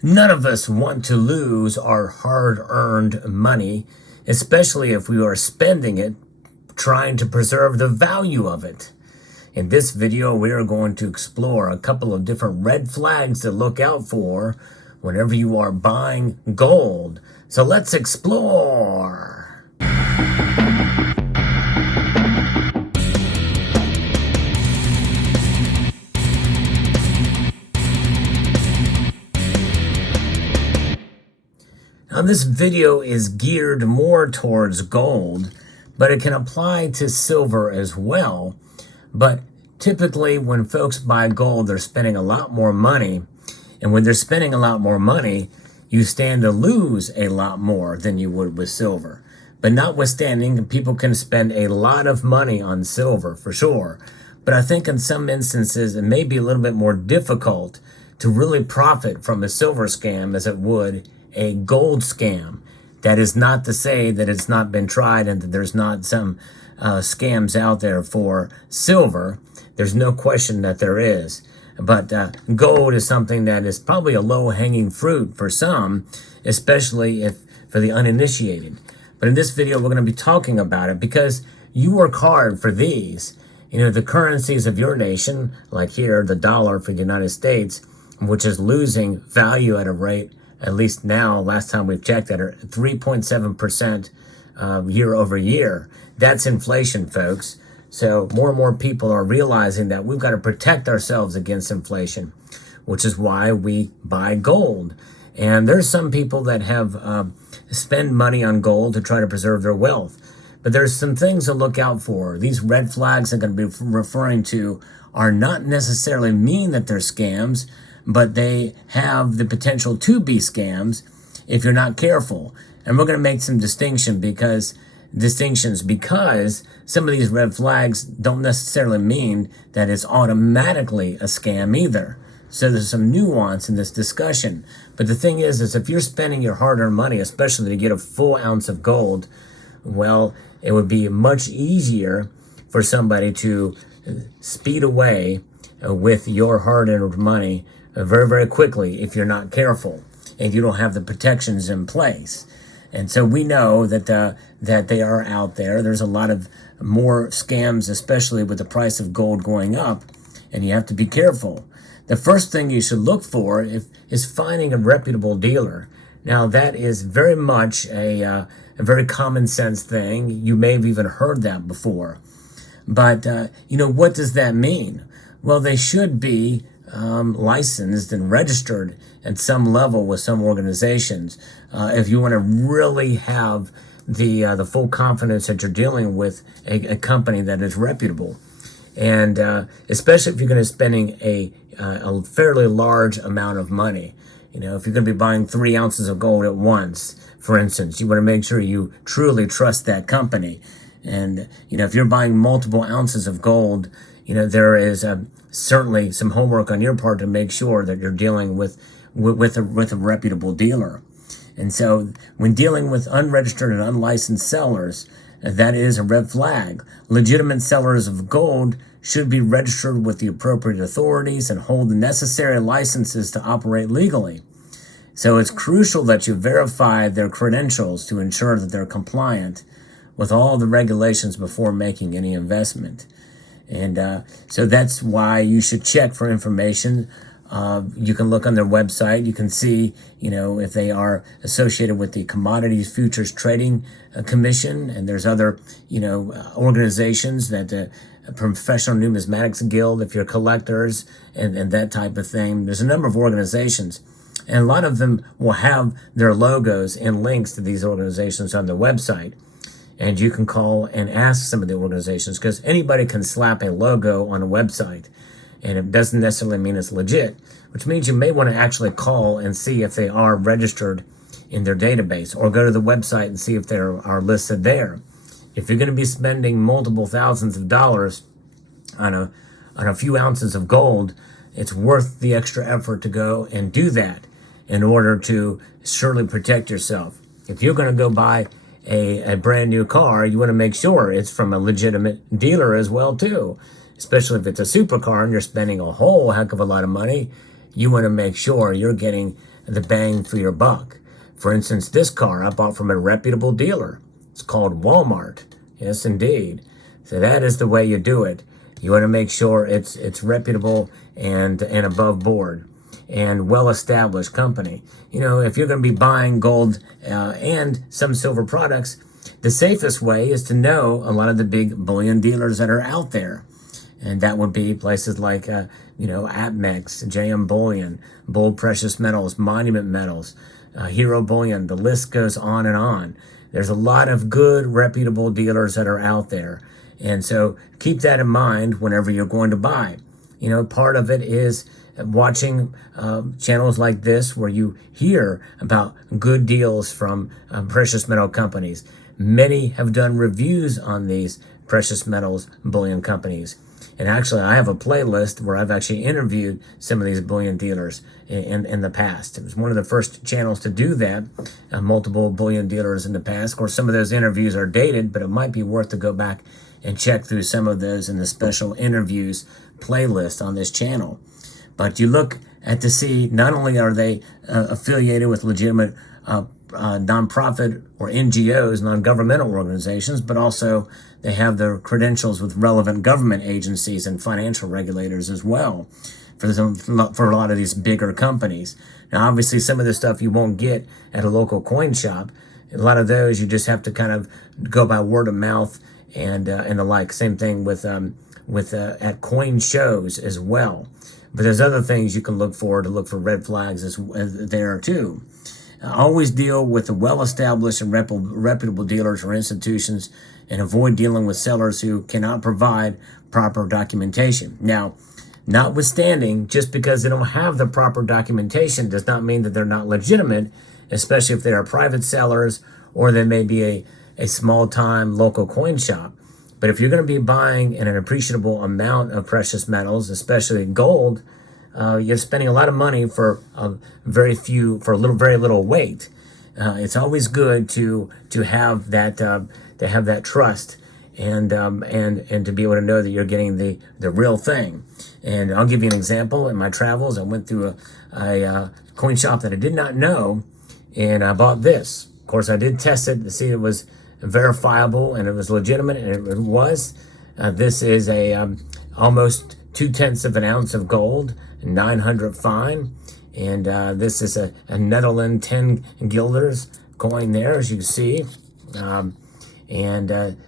None of us want to lose our hard-earned money, especially if we are spending it trying to preserve the value of it. In this video, we are going to explore a couple of different red flags to look out for whenever you are buying gold. So let's explore. Now, this video is geared more towards gold, but it can apply to silver as well. But typically, when folks buy gold, they're spending a lot more money. And when they're spending a lot more money, you stand to lose a lot more than you would with silver. But notwithstanding, people can spend a lot of money on silver, for sure. But I think in some instances, it may be a little bit more difficult to really profit from a silver scam as it would a gold scam. That is not to say that it's not been tried and that there's not some scams out there for silver. There's no question that there is. But gold is something that is probably a low-hanging fruit for some, especially if for the uninitiated. But in this video, we're going to be talking about it because you work hard for these. You know, the currencies of your nation, like here, the dollar for the United States, which is losing value at a rate, at least now, last time we've checked, at 3.7% year over year. That's inflation, folks. So more and more people are realizing that we've got to protect ourselves against inflation, which is why we buy gold. And there's some people that have spend money on gold to try to preserve their wealth. But there's some things to look out for. These red flags I'm going to be referring to are not necessarily mean that they're scams, but they have the potential to be scams if you're not careful. And we're going to make some distinctions because some of these red flags don't necessarily mean that it's automatically a scam either. So there's some nuance in this discussion. But the thing is if you're spending your hard-earned money, especially to get a full ounce of gold, well, it would be much easier for somebody to speed away with your hard-earned money very, very quickly if you're not careful, if you don't have the protections in place. And so we know that that they are out there. There's a lot of more scams, especially with the price of gold going up, and you have to be careful. The first thing you should look for is finding a reputable dealer. Now, that is very much a very common sense thing. You may have even heard that before. But, what does that mean? Well, they should be licensed and registered at some level with some organizations. If you want to really have the full confidence that you're dealing with a company that is reputable, and especially if you're going to be spending a fairly large amount of money. You know, if you're going to be buying 3 ounces of gold at once, for instance, you want to make sure you truly trust that company. And if you're buying multiple ounces of gold, there is certainly some homework on your part to make sure that you're dealing with a reputable dealer. And so when dealing with unregistered and unlicensed sellers, that is a red flag. Legitimate sellers of gold should be registered with the appropriate authorities and hold the necessary licenses to operate legally. So it's crucial that you verify their credentials to ensure that they're compliant with all the regulations before making any investment. And so that's why you should check for information. You can look on their website. You can see, if they are associated with the Commodities Futures Trading Commission. And there's other, organizations that Professional Numismatics Guild, if you're collectors and that type of thing. There's a number of organizations. And a lot of them will have their logos and links to these organizations on their website. And you can call and ask some of the organizations because anybody can slap a logo on a website. And it doesn't necessarily mean it's legit, which means you may want to actually call and see if they are registered in their database, or go to the website and see if they are listed there. If you're going to be spending multiple thousands of dollars on a few ounces of gold, it's worth the extra effort to go and do that in order to surely protect yourself. If you're going to go buy a brand new car, you want to make sure it's from a legitimate dealer as well too. Especially if it's a supercar and you're spending a whole heck of a lot of money, you want to make sure you're getting the bang for your buck. For instance, this car I bought from a reputable dealer. It's called Walmart. Yes, indeed. So that is the way you do it. You want to make sure it's reputable and above board and well-established company. You know, if you're going to be buying gold and some silver products, the safest way is to know a lot of the big bullion dealers that are out there. And that would be places like, APMEX, JM Bullion, Bold Precious Metals, Monument Metals, Hero Bullion. The list goes on and on. There's a lot of good, reputable dealers that are out there. And so keep that in mind whenever you're going to buy. You know, part of it is watching channels like this where you hear about good deals from precious metal companies. Many have done reviews on these precious metals bullion companies. And actually, I have a playlist where I've actually interviewed some of these bullion dealers in the past. It was one of the first channels to do that, multiple bullion dealers in the past. Of course, some of those interviews are dated, but it might be worth to go back and check through some of those in the special interviews playlist on this channel. But you look at to see not only are they affiliated with legitimate nonprofit or NGOs, non-governmental organizations, but also they have their credentials with relevant government agencies and financial regulators as well for a lot of these bigger companies. Now, obviously, some of the stuff you won't get at a local coin shop. A lot of those you just have to kind of go by word of mouth and the like. Same thing with at coin shows as well. But there's other things you can look for to look for red flags as there too. Always deal with the well-established and reputable dealers or institutions and avoid dealing with sellers who cannot provide proper documentation. Now, notwithstanding, just because they don't have the proper documentation does not mean that they're not legitimate, especially if they are private sellers or they may be a small-time local coin shop. But if you're going to be buying an appreciable amount of precious metals, especially gold, you're spending a lot of money for very little weight. It's always good to have that trust and to be able to know that you're getting the real thing. And I'll give you an example. In my travels, I went through a coin shop that I did not know, and I bought this. Of course, I did test it to see it was verifiable and it was legitimate, and it was. This is a almost 0.2 of an ounce of gold, 900 fine, and this is a Netherlands 10 guilders coin there, as you can see.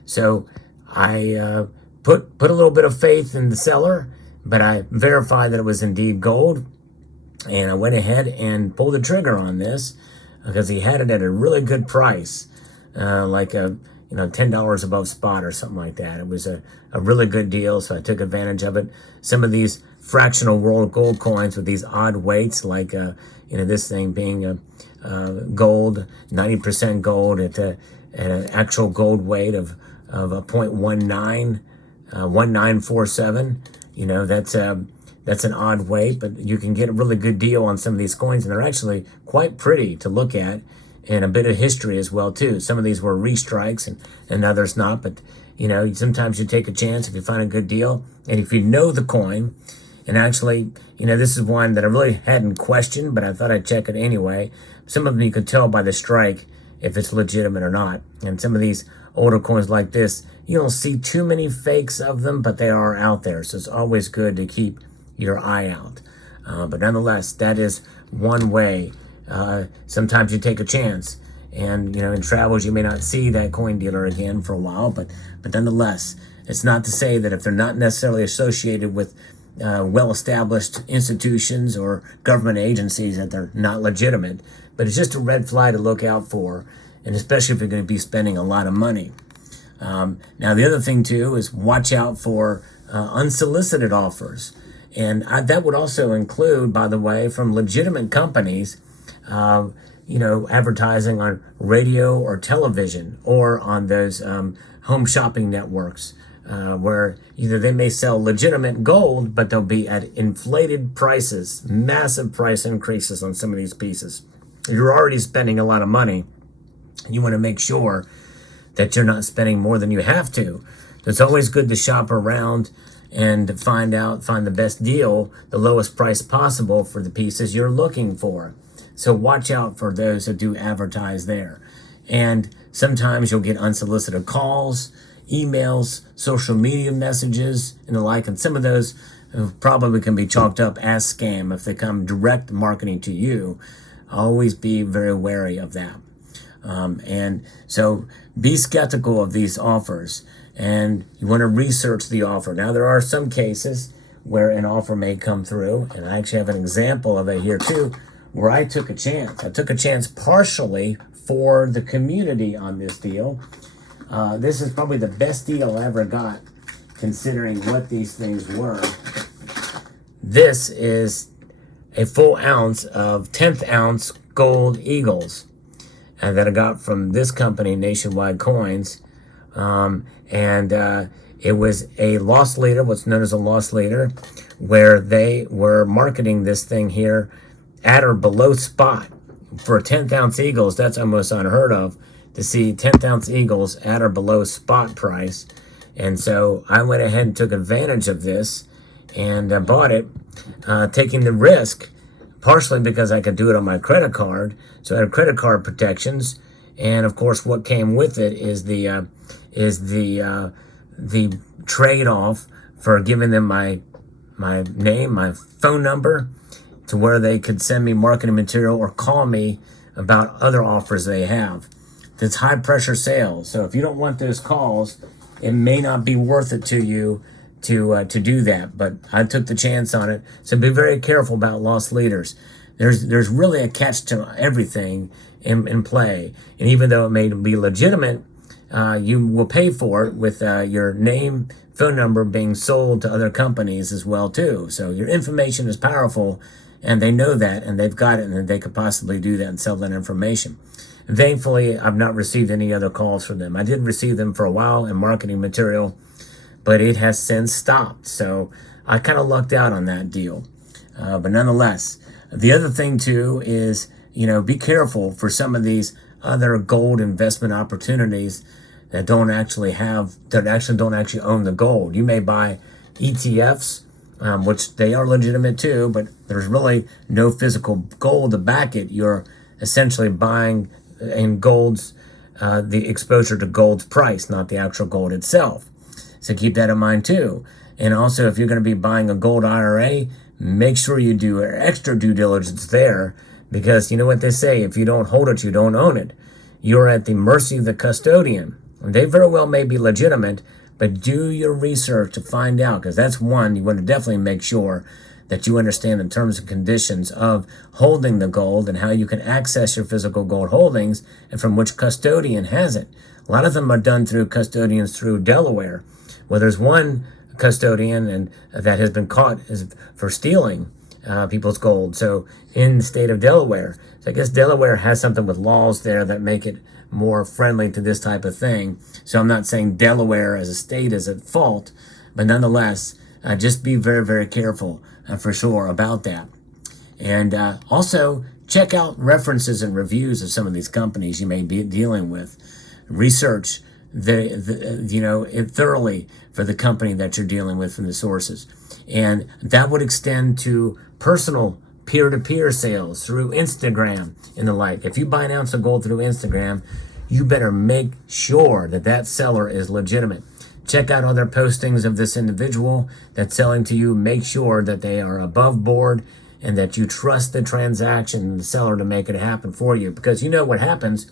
So I put a little bit of faith in the seller, but I verified that it was indeed gold, and I went ahead and pulled the trigger on this because he had it at a really good price, like $10 above spot or something like that. It was a really good deal, so I took advantage of it. Some of these fractional world gold coins with these odd weights, like this thing being gold, 90% gold at an actual gold weight of a 0.19, 1947. That's an odd weight, but you can get a really good deal on some of these coins, and they're actually quite pretty to look at, and a bit of history as well too. Some of these were restrikes and others not, but sometimes you take a chance if you find a good deal, and if you know the coin. And actually, this is one that I really hadn't questioned, but I thought I'd check it anyway. Some of them you could tell by the strike if it's legitimate or not. And some of these older coins like this, you don't see too many fakes of them, but they are out there. So it's always good to keep your eye out. But nonetheless, that is one way. Sometimes you take a chance. And, in travels, you may not see that coin dealer again for a while. But nonetheless, it's not to say that if they're not necessarily associated with well-established institutions or government agencies that they're not legitimate, but it's just a red flag to look out for, and especially if you're going to be spending a lot of money. Now, the other thing too is watch out for unsolicited offers, and that would also include, by the way, from legitimate companies, advertising on radio or television or on those home shopping networks. Where either they may sell legitimate gold, but they'll be at inflated prices, massive price increases on some of these pieces. If you're already spending a lot of money, you want to make sure that you're not spending more than you have to. So it's always good to shop around and find the best deal, the lowest price possible for the pieces you're looking for. So watch out for those that do advertise there. And sometimes you'll get unsolicited calls, emails, social media messages, and the like. And some of those probably can be chalked up as scam if they come direct marketing to you. Always be very wary of that. And so be skeptical of these offers, and you want to research the offer. Now, there are some cases where an offer may come through, and I actually have an example of it here too, where I took a chance. I took a chance partially for the community on this deal. This is probably the best deal I ever got, considering what these things were. This is a full ounce of 10th ounce gold eagles that I got from this company, Nationwide Coins. It was a loss leader, what's known as a loss leader, where they were marketing this thing here at or below spot. For 10th ounce eagles, that's almost unheard of, to see 10th ounce eagles at or below spot price. And so I went ahead and took advantage of this and bought it, taking the risk, partially because I could do it on my credit card. So I had credit card protections. And of course, what came with it is the trade-off for giving them my name, my phone number, to where they could send me marketing material or call me about other offers they have. It's high pressure sales. So if you don't want those calls, it may not be worth it to you to do that. But I took the chance on it. So be very careful about loss leaders. There's really a catch to everything in play. And even though it may be legitimate, you will pay for it with your name, phone number being sold to other companies as well too. So your information is powerful, and they know that, and they've got it, and they could possibly do that and sell that information. And thankfully, I've not received any other calls from them. I did receive them for a while in marketing material, but it has since stopped. So I kind of lucked out on that deal. But nonetheless, the other thing too is, be careful for some of these other gold investment opportunities that don't actually own the gold. You may buy ETFs, which they are legitimate too, but there's really no physical gold to back it. You're essentially buying in gold's the exposure to gold's price, not the actual gold itself. So keep that in mind too. And also, if you're going to be buying a gold IRA, make sure you do extra due diligence there, because you know what they say, if you don't hold it, you don't own it. You're at the mercy of the custodian. And they very well may be legitimate, but do your research to find out, because that's one, you want to definitely make sure that you understand the terms and conditions of holding the gold and how you can access your physical gold holdings and from which custodian has it. A lot of them are done through custodians through Delaware. Well, there's one custodian and that has been caught for stealing people's gold. So in the state of Delaware, so I guess Delaware has something with laws there that make it more friendly to this type of thing. So I'm not saying Delaware as a state is at fault, but nonetheless, just be very, very careful for sure about that. And also check out references and reviews of some of these companies you may be dealing with. Research thoroughly for the company that you're dealing with from the sources. And that would extend to personal peer-to-peer sales through Instagram and the like. If you buy an ounce of gold through Instagram, you better make sure that that seller is legitimate. Check out other postings of this individual that's selling to you. Make sure that they are above board and that you trust the transaction and the seller to make it happen for you. Because you know what happens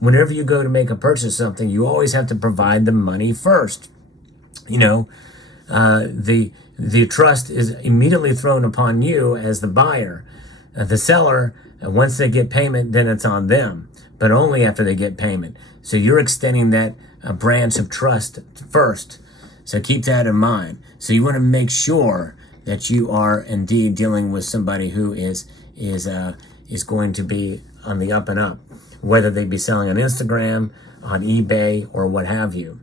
whenever you go to make a purchase of something, you always have to provide the money first. The trust is immediately thrown upon you as the buyer. The seller, once they get payment, then it's on them, but only after they get payment. So you're extending that branch of trust first. So keep that in mind. So you want to make sure that you are indeed dealing with somebody who is going to be on the up and up, whether they be selling on Instagram, on eBay, or what have you.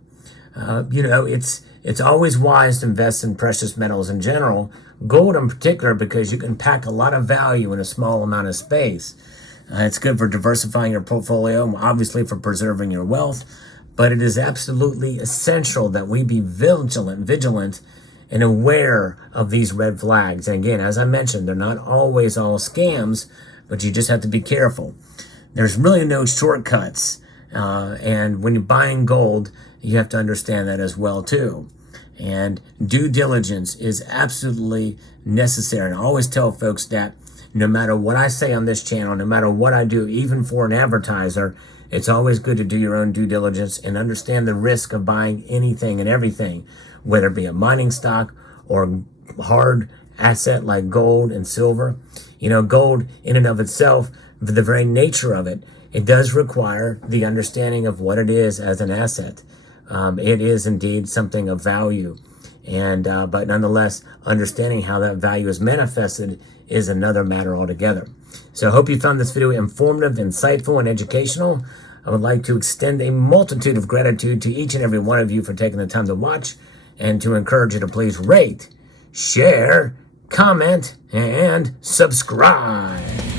It's always wise to invest in precious metals in general, gold in particular, because you can pack a lot of value in a small amount of space. It's good for diversifying your portfolio, obviously for preserving your wealth, but it is absolutely essential that we be vigilant and aware of these red flags. And again, as I mentioned, they're not always all scams, but you just have to be careful. There's really no shortcuts. And when you're buying gold, you have to understand that as well too. And due diligence is absolutely necessary. And I always tell folks that no matter what I say on this channel, no matter what I do, even for an advertiser, it's always good to do your own due diligence and understand the risk of buying anything and everything, whether it be a mining stock or hard asset like gold and silver. You know, gold in and of itself, the very nature of it, it does require the understanding of what it is as an asset. It is indeed something of value. And but nonetheless, understanding how that value is manifested is another matter altogether. So I hope you found this video informative, insightful, and educational. I would like to extend a multitude of gratitude to each and every one of you for taking the time to watch, and to encourage you to please rate, share, comment, and subscribe.